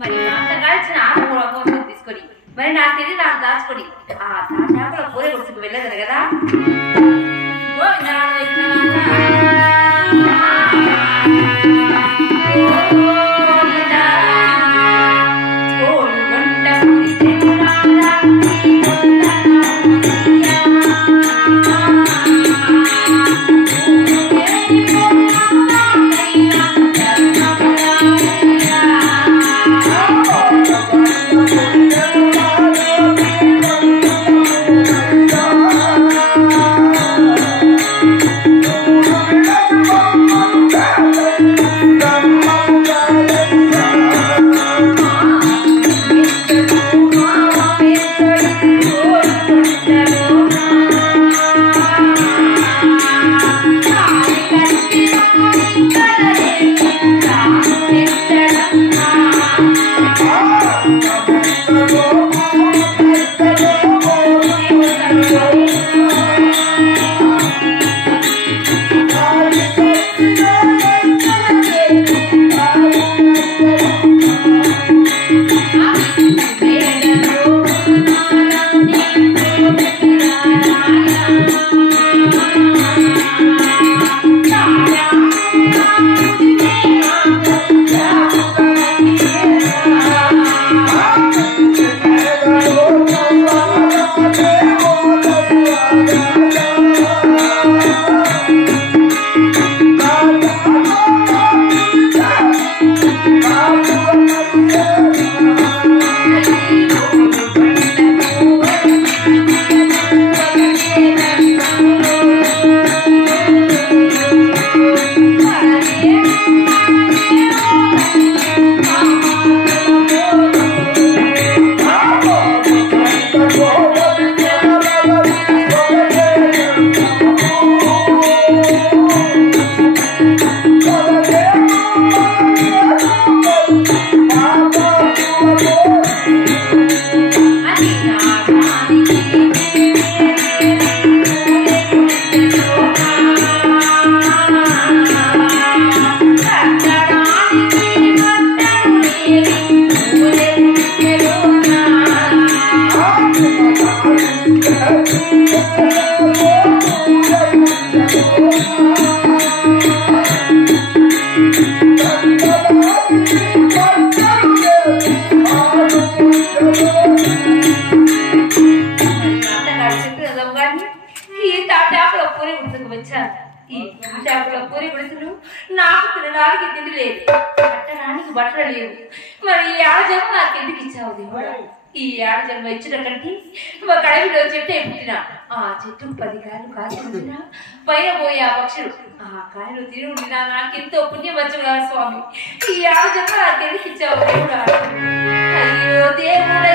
మరి అంత కాల్చిన ఆకులు తీసుకొని మరి నాకు తెలియదు నాకు దాచుకొని ఆ తాటాకుల పూర కొడుకు వెళ్ళదు కదా నాకు తినడానికి తిండి లేదు, కట్టడానికి బట్టలు లేవు. మరి ఈ ఆడజన్మ నాకు ఎందుకు ఇచ్చావు దేవుడా? ఈ ఆడజన్మ ఇచ్చిన కంటే ఒక అడవిలో చెట్టు పుట్టినా ఆ చెట్టు 10 కాయలు కాచుకుంటున్నా పైన పోయి ఆ పక్షులు ఆ కాయలు తిని ఉండినా నాకెంతో పుణ్యం వచ్చు కదా స్వామి. ఈ ఆడజన్మ నాకు ఎందుకు ఇచ్చావు దేవుడా? అయ్యో దేవుడా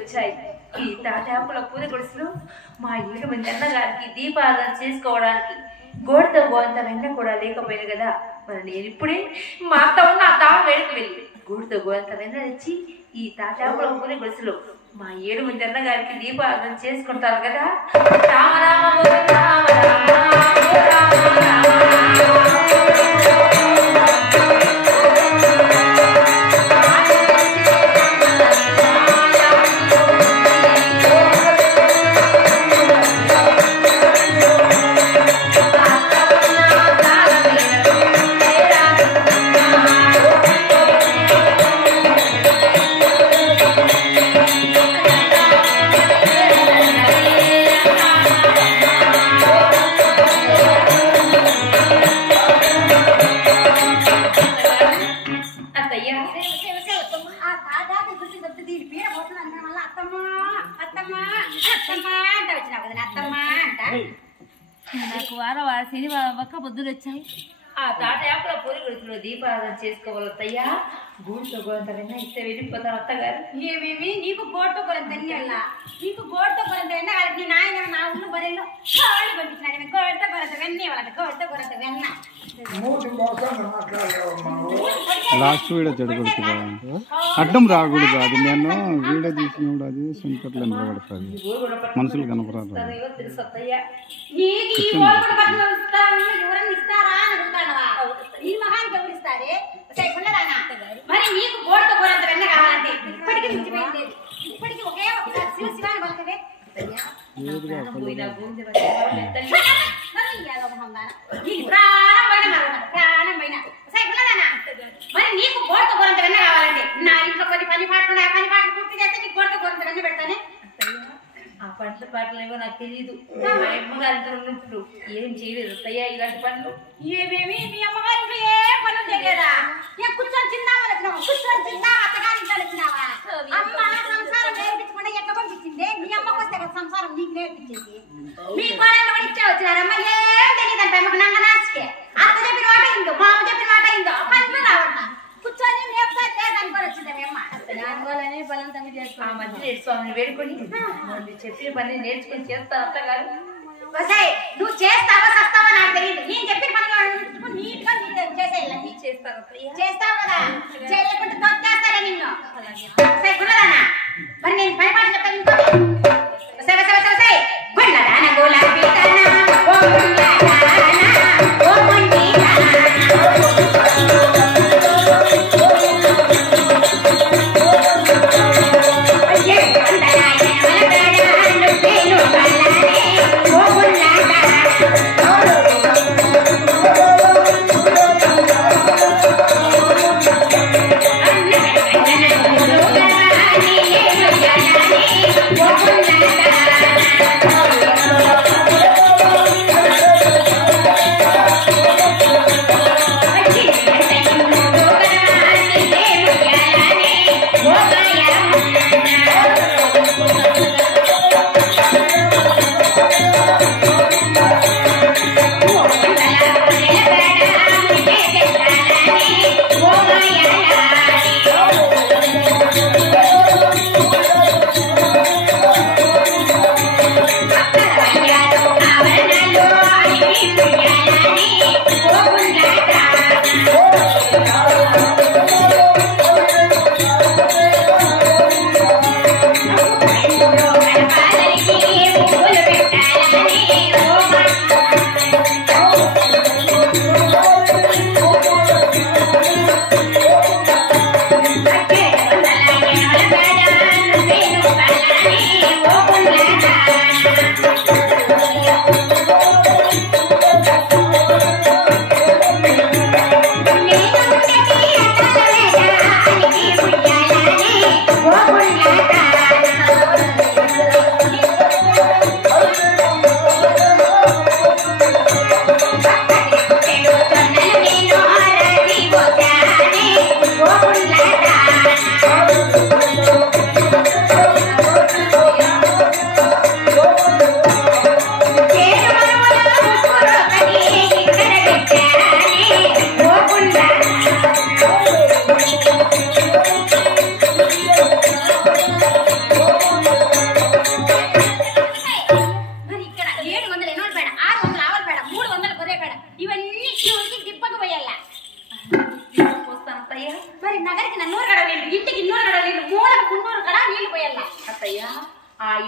వచ్చాయి. ఈ తాటాకుల పూల గుడిసెలు మా 7 మంది అన్నగారికి దీపారాధన చేసుకోవడానికి గోడతో గోంత వెన్న కూడా లేకపోయింది కదా. మరి నేను ఇప్పుడే మా అత్త ఉన్న ఆ తాము వేడికి వెళ్ళి గోడతో గోంత వెన్న తెచ్చి ఈ తాటాకుల పూల గుడిసెలు మా 7 మంది అన్నగారికి దీపారాధన చేసుకుంటారు కదా. రామ రామ రామ నాకు వారం శనివారం ఒక్క పొద్దులు వచ్చాయి. ఆ తాటాకుల పూరి గుడిసెలో దీపారాధన చేసుకోవాలత్తయ్యా. గూడుతో గోడంత వెన్న ఇస్తే వెళ్ళిపోతాను అత్తగారు. ఏమేమి నీకు గోడతో కొరంత నీకు గోడతో కొరంత వెన్న నీ నాయన నా ఊళ్ళు బరెల్లో కాళ్ళు పంపించినాడు. గోడతో కొరంత వెన్న వాళ్ళ గోడతో కొరంత వెన్న లాస్ట్ వీడియో చెడగొడుతుందా అడ్డం రాకూడదు. అది నేను వీడియో తీసినప్పుడు అది సంకట్లు నిలబడుతుంది, మనుషులు కనపరాదు. మరి నీకు గోడతో కొరంత వెన్న కావాలంటే ఇప్పటికీ మించిపోయింది. ఇప్పటికీ ఒకే శివాని పలకవే మరి నీకు గోడతో కొరంత వెన్న కావాలంటే నా ఇంట్లో కొన్ని పని పాటలు ఆ పని పాటలు పూర్తి చేస్తే నీకు గోడతో కొరంత వెన్న పెడతానే. ఆ పంటల పాటలు ఏమో నాకు తెలియదు. మా అమ్మగారితో ఉన్నప్పుడు ఏం చేయలేదు అత్తయ్య ఇలాంటి పనులు. ఏమేమి మీ అమ్మగారింట్లో ఏ పనులు చేయలేదా? కూర్చొని తిందామని వచ్చినావా? కూర్చొని తిందా అత్తగారింట్లో వచ్చినావా? అమ్మ సంసారం నేర్పించకుండా ఎట్లా పంపించింది? మీ అమ్మకు వస్తే సంసారం నీకు నేర్పించేది. మీ కోడలు కూడా ఇచ్చే వచ్చినారమ్మ ఏం తెలియదంట. అమ్మకు నంగ నాచికే అత్త చెప్పిన మాట ఇందో మా అమ్మ చెప్పిన మాట ఇందో పనులు రావట కూర్చొని మేపుతా అనుకొని వచ్చింది మీ అమ్మ. దానివల్లనే బలంతంగా చేసుకో. ఆ మధ్య స్వామిని వేడుకొని చెప్పిన పని నేర్చుకొని చేస్తాను అత్తగారు. నువ్వు చేస్తావా సస్తావా నాకు తెలియదు. నేను చెప్పిన పని నీట్గా చేసేయాలి. చేస్తాను చేస్తావు కదా, చేయకుండా తొక్కేస్తారా నిన్ను. గుణదానా మరి నేను పని పాట చెప్తాను ఇంకో గుణదాన గులాబీ Oh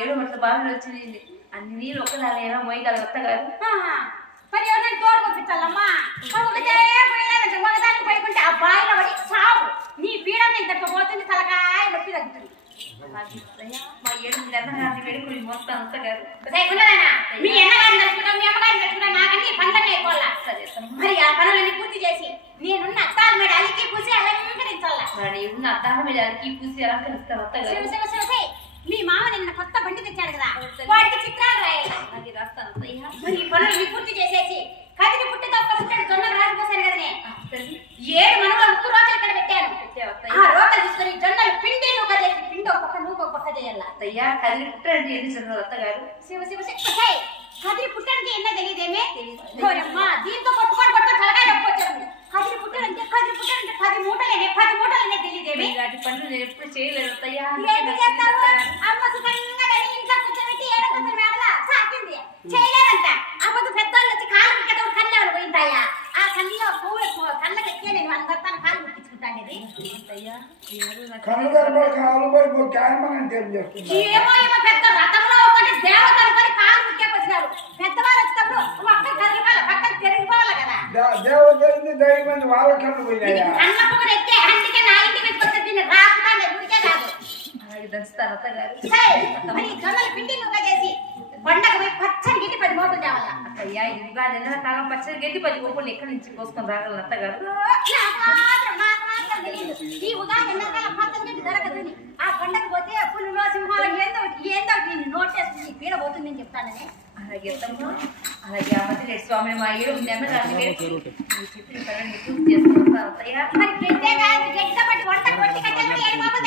ఏడు మట్ల బాగా వచ్చింది అన్ని నీళ్ళు ఒక్కదాని ఏమో మోయగలరు అత్తగారు. మరి ఎవరైనా తోడు పంపించాలమ్మా ఒకటే పోయినాదంటే ఒకదానికి పోయికుంటే ఆ బాయిలో పడి సావు నీ పీడన ఇంతకు పోతుంది తలకాయ నొప్పి తగ్గుతుంది. మా ఏడు అన్నగారిని వేడుకుని మొత్తం అత్తగారు మీ అన్నగారిని నడుచుకుంటాం మీ అమ్మగారిని నడుచుకుంటాం నాకన్నీ పండగ అయిపోవాలా. మరి ఆ పనులన్నీ పూర్తి చేసి నేనున్న అత్తాల మీద అలికి పూసి అలంకరించాలా. ఉన్న అత్తాల మీద అలికి పూసి అలంకరిస్తాం అత్తగారు. మీ మామ నిన్న కొత్త బండి తెచ్చాడు కదా వాడికి చిత్రాలు రాయాలి. అది రాస్తాను మరి ఈ పనులు పూర్తి చేసేసి కదిరి పుట్టి తప్ప పుట్టాడు జొన్నలు రాసిపోసాను కదనే 7 మనవలు 3 రోజులు ఇక్కడ పెట్టాను. ఆ రోకలు తీసుకొని జొన్నలు పిండి నువ్వు చేసి పిండి ఒక పక్క నువ్వు ఒక పక్క చేయాల. అయ్యా కదిరి పుట్టాడంటే ఎన్ని జొన్నలు అత్తగారు? శివ శివ కదిరి పుట్టానికి ఎన్న తెలియదేమే అమ్మా దీంతో కొట్టుకొని తలకాయ నొప్పి వచ్చాను. కదిరి పుట్టాడంటే 10 మూటలనే 10 మూటలనే తెలియదేమే. ఇలాంటి పనులు నేను ఎప్పుడు చేయలేదు అత్తయ్యా. ఏంటి చేస్తావు అమ్మ సుఖంగా ఇంట్లో కూర్చోబెట్టి ఏడకొచ్చిన మేడలా సాకింది చేయలేదంట. అప్పుడు పెద్దోళ్ళు వచ్చి కాళ్ళు పిక్కటప్పుడు కళ్ళు ఎవరు పోయింటాయా ఆ కళ్ళలో పువ్వు కళ్ళకి ఎక్కే నేను వాళ్ళ భర్తను కాళ్ళు ముట్టించుకుంటాను. ఏమో ఏమో పెద్ద రథంలో ఒకటి దేవత అనుకొని కాళ్ళు ముక్కేకొచ్చినారు. పెద్దవాళ్ళు వచ్చినప్పుడు ఒక్క కదిలిపాలి పక్కన తిరిగిపోవాలి కదా అన్న పువ్వులు ఎక్కే అందుకే నా ఇంటికి పెట్టుకొస్తే దీన్ని రాకుండా గురికే కాదు. దంచుతారు అత్తగారు. మరి జొన్నలు పిండి నువ్వు చేసి పండగ పోయి పచ్చడి గిట్టి 10 మూటలు తేవాలా. అయ్యా ఇది ఉగాది కాలం పచ్చడి గడ్డి 10 గొప్పలు ఎక్కడి నుంచి కోసుకొని రాగలను అత్తగారు. నాకు మాత్రం తెలియదు ఈ ఉగాది ఎండాకాలం పచ్చడి గడ్డి దొరకదని. ఆ పండగ పోతే పులులో సింహాలు ఏందో నేను నోట్ చేసుకుని పీడ పోతుంది నేను చెప్తానని. అలాగే అత్తమ్మ అలాగే ఆ మధ్య స్వామి మా ఏడు అన్నగారిని చెప్పిన పనులు పూర్తి చేసుకుంటాను అత్తయ్య. మరి గడ్డే కాదు గడ్డ బట్టి వంట కొట్టి కట్టెలు 7 బాబు